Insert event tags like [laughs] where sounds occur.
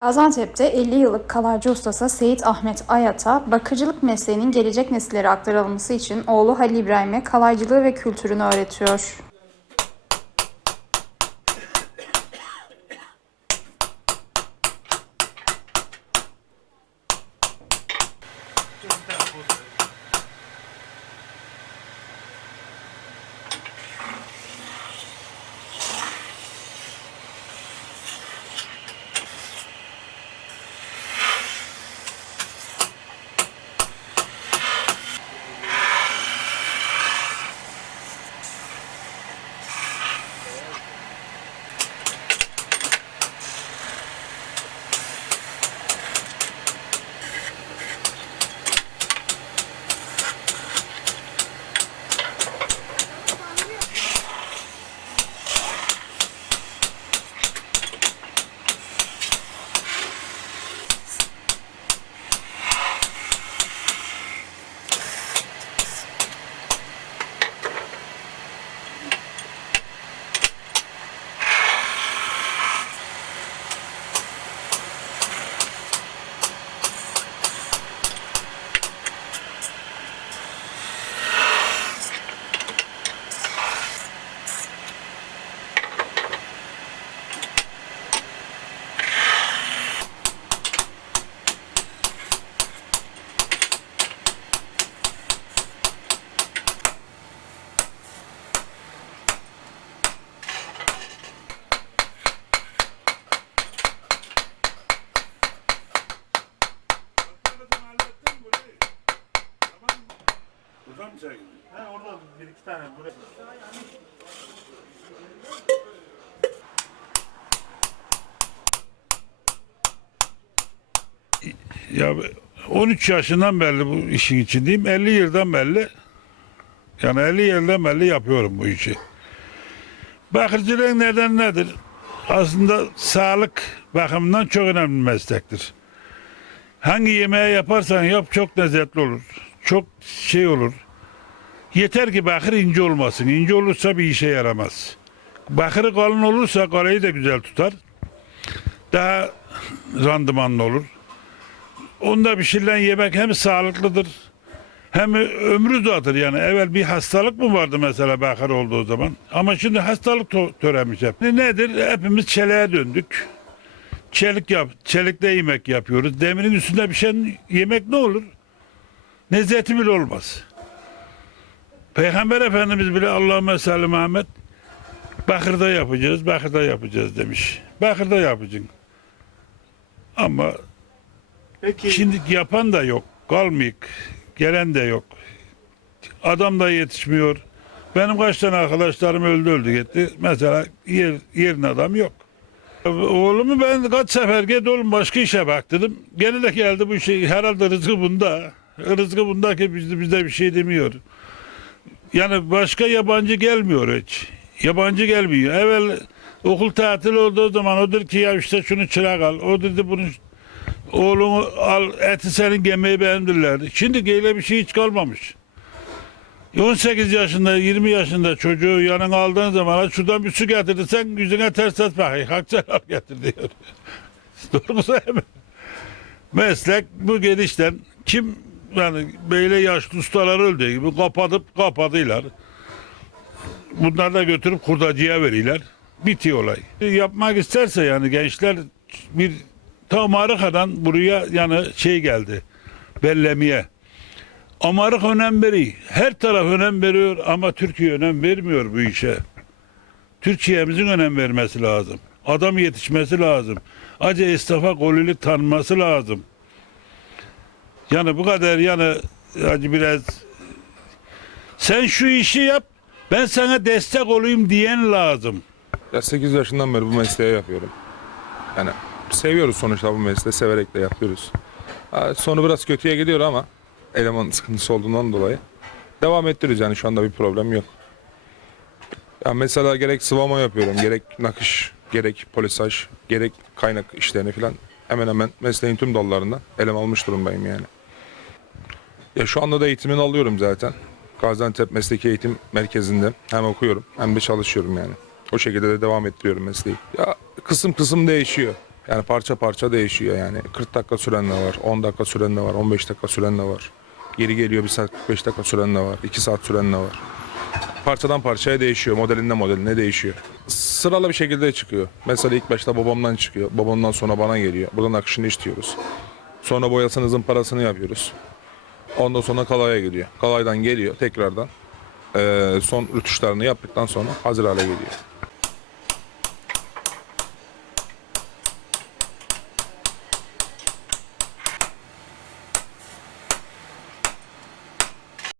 Gaziantep'te 50 yıllık kalaycı ustası Seyit Ahmet Ayat'a bakıcılık mesleğinin gelecek nesillere aktarılması için oğlu Halil İbrahim'e kalaycılığı ve kültürünü öğretiyor. Ha, orada bir iki tane buraya. Ya 13 yaşından beri bu işin içindeyim. 50 yıldan beri yani 50 yıldan beri yapıyorum bu işi. Bakırcılığın neden nedir? Aslında sağlık bakımından çok önemli bir meslektir. Hangi yemeği yaparsan yap çok lezzetli olur. Çok şey olur. Yeter ki bakır ince olmasın. İnce olursa bir işe yaramaz. Bakırı kalın olursa karayı da güzel tutar. Daha randımanlı olur. Onda pişirilen yemek hem sağlıklıdır hem ömrü uzatır yani. Evvel bir hastalık mı vardı mesela bakır olduğu zaman? Ama şimdi hastalık törenmiş hep. Nedir? Hepimiz çeliğe döndük. Çelik yap, çelikte yemek yapıyoruz. Demirin üstünde pişen yemek ne olur? Lezzeti bile olmaz. Peygamber Efendimiz bile Allahümme salli Muhammed bakırda yapacağız, bakırda yapacağız demiş. Bakırda yapacaksın. Ama Peki Şimdi yapan da yok. Kalmayık. Gelen de yok. Adam da yetişmiyor. Benim kaç tane arkadaşlarım öldü öldü gitti. Mesela yer, yerin adam yok. Oğlumu ben kaç sefer git oğlum başka işe bak dedim. Gene de geldi bu şey herhalde rızkı bunda. Rızkı bunda ki bizde, bizde bir şey demiyor. Yani başka yabancı gelmiyor hiç. Yabancı gelmiyor. Evvel okul tatil olduğu zaman odur ki ya işte şunu çırak al. O dedi bunu Oğlunu al eti senin yemeği benimdirlerdi. Şimdi öyle bir şey hiç kalmamış. 18 yaşında 20 yaşında çocuğu yanına aldığın zaman "Hadi şuradan bir su getirdi sen yüzüne ters et bakayım. [laughs] Hakçan al getir diyor. [laughs] Doğru mi? Meslek bu gelişten kim yani böyle yaşlı ustalar öldüğü gibi kapatıp kapadılar. Bunlar da götürüp kurdacıya veriyorlar. Bitiyor olay. Yapmak isterse yani gençler bir ta Marika'dan buraya yani şey geldi. Bellemeye. Amerika önem veriyor. Her taraf önem veriyor ama Türkiye önem vermiyor bu işe. Türkiye'mizin önem vermesi lazım. Adam yetişmesi lazım. Acı esnafa golülük tanınması lazım. Yani bu kadar yani acı biraz sen şu işi yap ben sana destek olayım diyen lazım. Ya 8 yaşından beri bu mesleği yapıyorum. Yani seviyoruz sonuçta bu mesleği, severek de yapıyoruz. Sonu biraz kötüye gidiyor ama eleman sıkıntısı olduğundan dolayı devam ettiriyoruz yani şu anda bir problem yok. Ya mesela gerek sıvama yapıyorum, gerek nakış, gerek polisaj, gerek kaynak işlerini falan hemen hemen mesleğin tüm dallarında elem almış durumdayım yani. Ya şu anda da eğitimini alıyorum zaten. Gaziantep Mesleki Eğitim Merkezi'nde hem okuyorum hem de çalışıyorum yani. O şekilde de devam ettiriyorum mesleği. Ya kısım kısım değişiyor. Yani parça parça değişiyor yani. 40 dakika süren de var, 10 dakika süren de var, 15 dakika süren de var. Geri geliyor 1 saat 45 dakika süren de var, 2 saat süren de var. Parçadan parçaya değişiyor, modelinden modeline değişiyor. Sıralı bir şekilde çıkıyor. Mesela ilk başta babamdan çıkıyor, babamdan sonra bana geliyor. Buradan akışını işliyoruz. Sonra boyasını zımparasını yapıyoruz. Ondan sonra kalaya gidiyor. Kalaydan geliyor tekrardan. Ee, son rütuşlarını yaptıktan sonra hazır hale geliyor.